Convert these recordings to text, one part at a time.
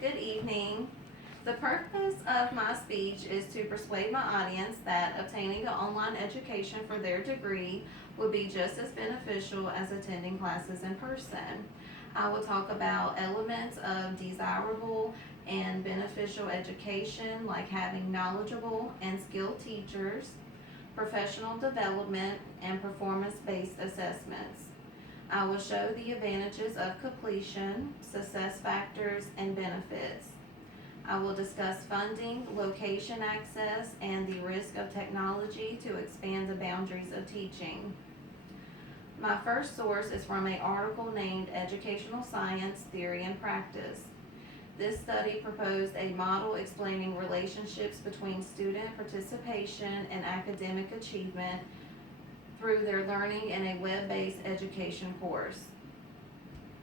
good evening. The purpose of my speech is to persuade my audience that obtaining an online education for their degree will be just as beneficial as attending classes in person. I will talk about elements of desirable and beneficial education, like having knowledgeable and skilled teachers, professional development, and performance-based assessments. I will show the advantages of completion, success factors, and benefits. I will discuss funding, location access, and the risk of technology to expand the boundaries of teaching. My first source is from an article named Educational Science, Theory and Practice. This study proposed a model explaining relationships between student participation and academic achievement through their learning in a web-based education course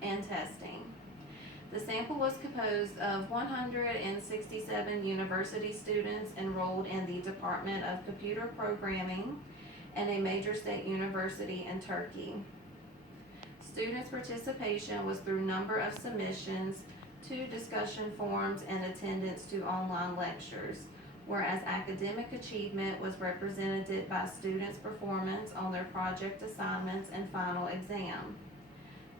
and testing. The sample was composed of 167 university students enrolled in the Department of Computer Programming and a major state university in Turkey. Students' participation was through number of submissions, 2 discussion forums, and attendance to online lectures, whereas academic achievement was represented by students' performance on their project assignments and final exam.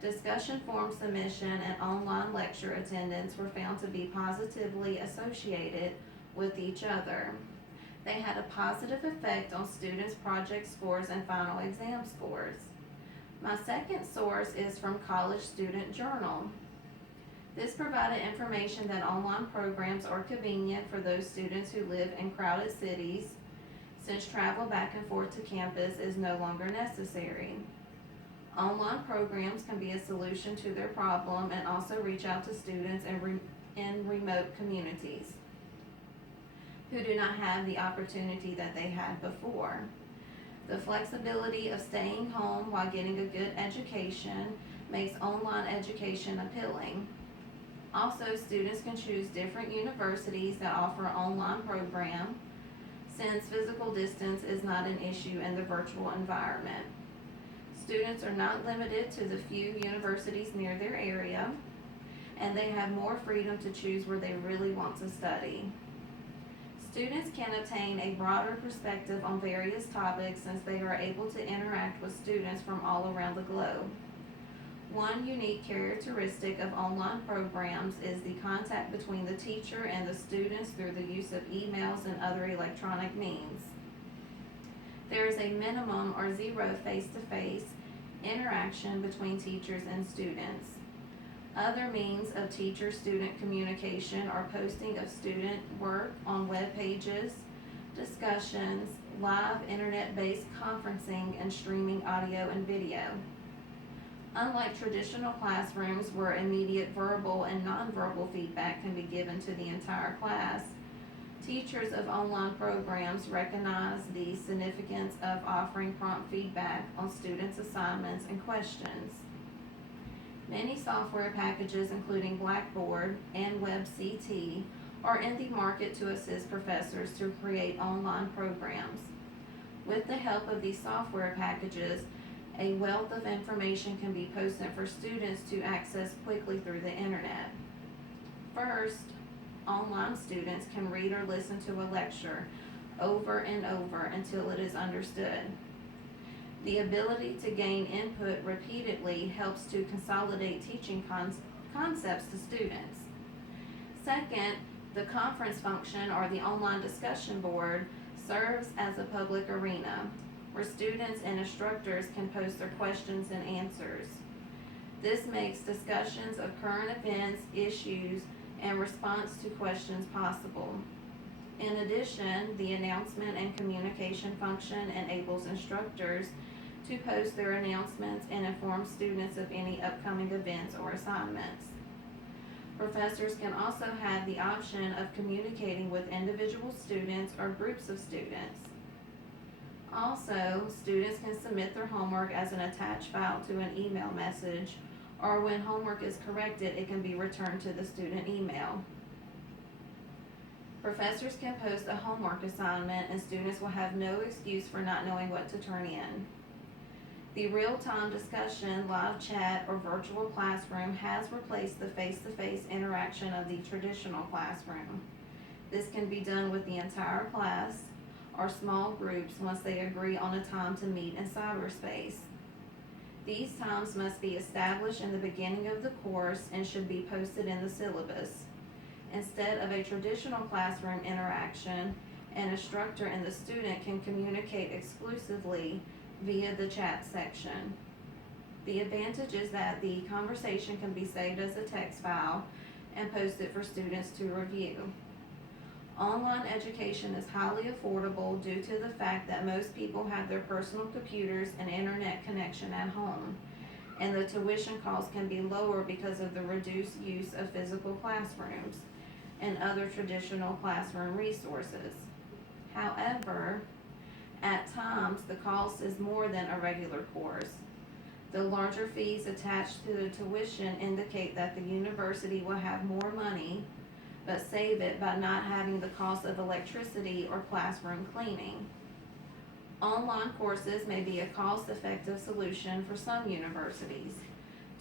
Discussion forum submission and online lecture attendance were found to be positively associated with each other. They had a positive effect on students' project scores and final exam scores. My second source is from College Student Journal. This provided information that online programs are convenient for those students who live in crowded cities, since travel back and forth to campus is no longer necessary. Online programs can be a solution to their problem and also reach out to students in remote communities who do not have the opportunity that they had before. The flexibility of staying home while getting a good education makes online education appealing. Also, students can choose different universities that offer an online program, since physical distance is not an issue in the virtual environment. Students are not limited to the few universities near their area, and they have more freedom to choose where they really want to study. Students can obtain a broader perspective on various topics since they are able to interact with students from all around the globe. One unique characteristic of online programs is the contact between the teacher and the students through the use of emails and other electronic means. There is a minimum or zero face-to-face interaction between teachers and students. Other means of teacher-student communication are posting of student work on web pages, discussions, live internet-based conferencing, and streaming audio and video. Unlike traditional classrooms where immediate verbal and nonverbal feedback can be given to the entire class, teachers of online programs recognize the significance of offering prompt feedback on students' assignments and questions. Many software packages, including Blackboard and WebCT, are in the market to assist professors to create online programs. With the help of these software packages, a wealth of information can be posted for students to access quickly through the internet. First, online students can read or listen to a lecture over and over until it is understood. The ability to gain input repeatedly helps to consolidate teaching concepts to students. Second, the conference function or the online discussion board serves as a public arena where students and instructors can post their questions and answers. This makes discussions of current events, issues, and response to questions possible. In addition, the announcement and communication function enables instructors to post their announcements and inform students of any upcoming events or assignments. Professors can also have the option of communicating with individual students or groups of students. Also, students can submit their homework as an attached file to an email message, or when homework is corrected, it can be returned to the student email. Professors can post a homework assignment and students will have no excuse for not knowing what to turn in. The real-time discussion, live chat, or virtual classroom has replaced the face-to-face interaction of the traditional classroom. This can be done with the entire class or small groups once they agree on a time to meet in cyberspace. These times must be established in the beginning of the course and should be posted in the syllabus. Instead of a traditional classroom interaction, an instructor and the student can communicate exclusively via the chat section. The advantage is that the conversation can be saved as a text file and posted for students to review. Online education is highly affordable due to the fact that most people have their personal computers and internet connection at home, and the tuition costs can be lower because of the reduced use of physical classrooms and other traditional classroom resources. However, at times, the cost is more than a regular course. The larger fees attached to the tuition indicate that the university will have more money, but save it by not having the cost of electricity or classroom cleaning. Online courses may be a cost-effective solution for some universities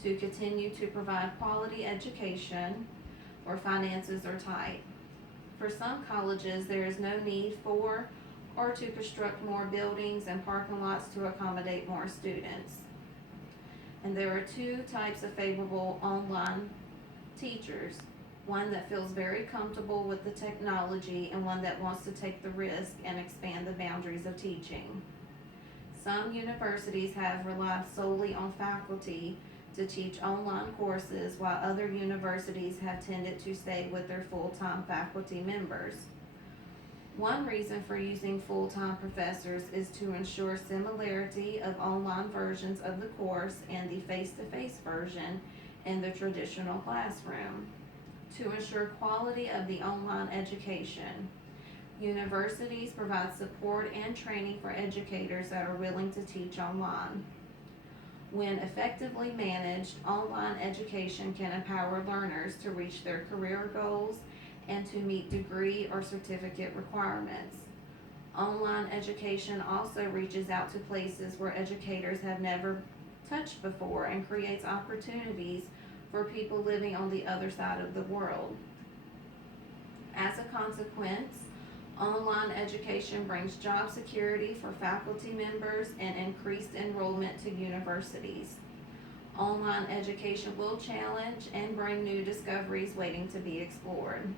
to continue to provide quality education where finances are tight. For some colleges, there is no need for or to construct more buildings and parking lots to accommodate more students. And there are two types of favorable online teachers. One that feels very comfortable with the technology and one that wants to take the risk and expand the boundaries of teaching. Some universities have relied solely on faculty to teach online courses, while other universities have tended to stay with their full-time faculty members. One reason for using full-time professors is to ensure similarity of online versions of the course and the face-to-face version in the traditional classroom. To ensure quality of the online education, universities provide support and training for educators that are willing to teach online. When effectively managed, online education can empower learners to reach their career goals and to meet degree or certificate requirements. Online education also reaches out to places where educators have never touched before and creates opportunities for people living on the other side of the world. As a consequence, online education brings job security for faculty members and increased enrollment to universities. Online education will challenge and bring new discoveries waiting to be explored.